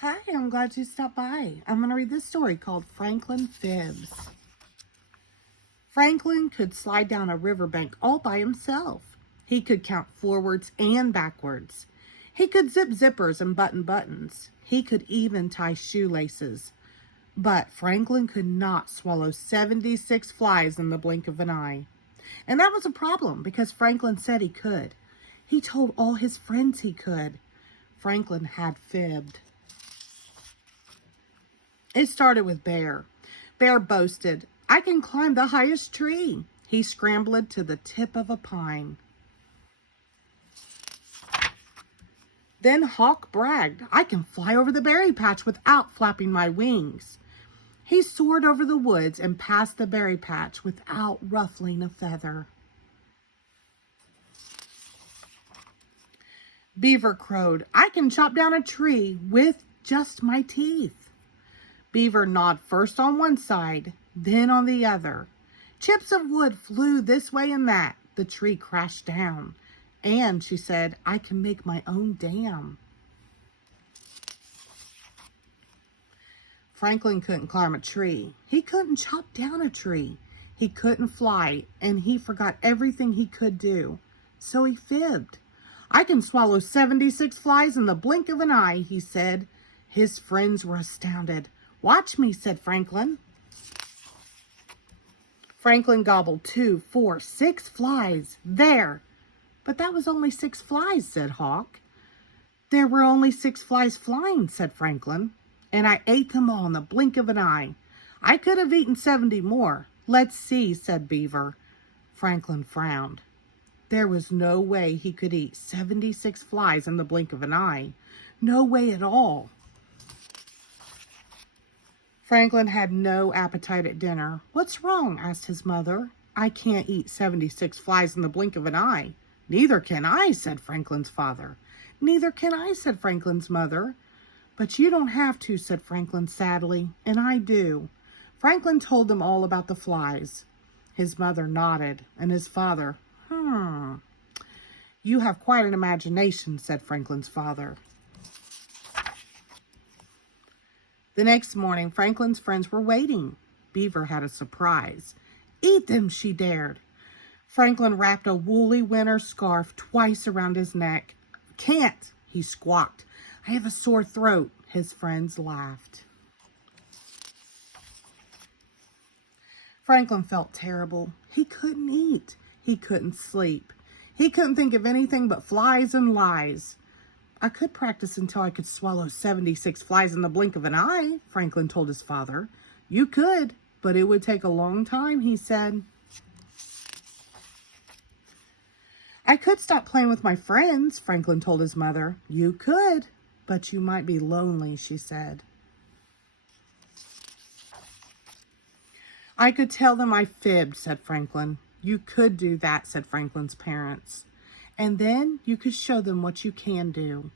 Hi, I'm glad you stopped by. I'm going to read this story called Franklin Fibs. Franklin could slide down a riverbank all by himself. He could count forwards and backwards. He could zip zippers and button buttons. He could even tie shoelaces. But Franklin could not swallow 76 flies in the blink of an eye. And that was a problem because Franklin said he could. He told all his friends he could. Franklin had fibbed. It started with Bear. Bear boasted, "I can climb the highest tree." He scrambled to the tip of a pine. Then Hawk bragged, "I can fly over the berry patch without flapping my wings." He soared over the woods and past the berry patch without ruffling a feather. Beaver crowed, "I can chop down a tree with just my teeth." Beaver gnawed first on one side, then on the other. Chips of wood flew this way and that. The tree crashed down. And she said, "I can make my own dam." Franklin couldn't climb a tree. He couldn't chop down a tree. He couldn't fly, and he forgot everything he could do. So he fibbed. "I can swallow 76 flies in the blink of an eye," he said. His friends were astounded. "Watch me," said Franklin. Franklin gobbled 2, 4, 6 flies. There! "But that was only 6 flies," said Hawk. "There were only 6 flies flying," said Franklin. "And I ate them all in the blink of an eye. I could have eaten 70 more. Let's see," said Beaver. Franklin frowned. There was no way he could eat 76 flies in the blink of an eye. No way at all. Franklin had no appetite at dinner. "What's wrong?" asked his mother. "I can't eat 76 flies in the blink of an eye." "Neither can I," said Franklin's father. "Neither can I," said Franklin's mother. "But you don't have to," said Franklin sadly, "and I do." Franklin told them all about the flies. His mother nodded, and his father, "You have quite an imagination," said Franklin's father. The next morning, Franklin's friends were waiting. Beaver had a surprise. "Eat them," she dared. Franklin wrapped a woolly winter scarf twice around his neck. "Can't," he squawked. "I have a sore throat." His friends laughed. Franklin felt terrible. He couldn't eat. He couldn't sleep. He couldn't think of anything but flies and lies. "I could practice until I could swallow 76 flies in the blink of an eye," Franklin told his father. "You could, but it would take a long time," he said. "I could stop playing with my friends," Franklin told his mother. "You could, but you might be lonely," she said. "I could tell them I fibbed," said Franklin. "You could do that," said Franklin's parents. "And then you could show them what you can do."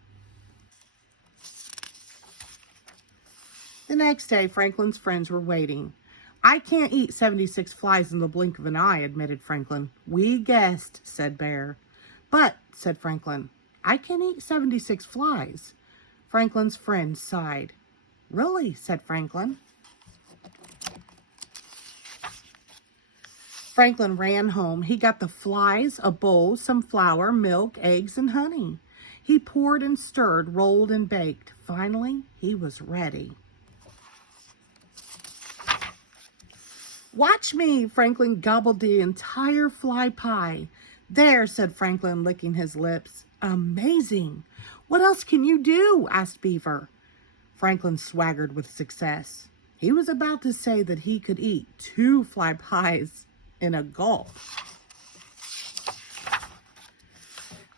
The next day, Franklin's friends were waiting. "I can't eat 76 flies in the blink of an eye," admitted Franklin. "We guessed," said Bear. "But," said Franklin, "I can eat 76 flies." Franklin's friends sighed. "Really?" said Franklin. Franklin ran home. He got the flies, a bowl, some flour, milk, eggs, and honey. He poured and stirred, rolled and baked. Finally, he was ready. "Watch me!" Franklin gobbled the entire fly pie. "There," said Franklin, licking his lips. "Amazing! What else can you do?" asked Beaver. Franklin swaggered with success. He was about to say that he could eat 2 fly pies in a gulp.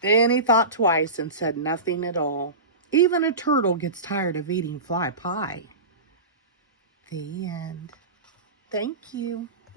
Then he thought twice and said nothing at all. Even a turtle gets tired of eating fly pie. The end. Thank you.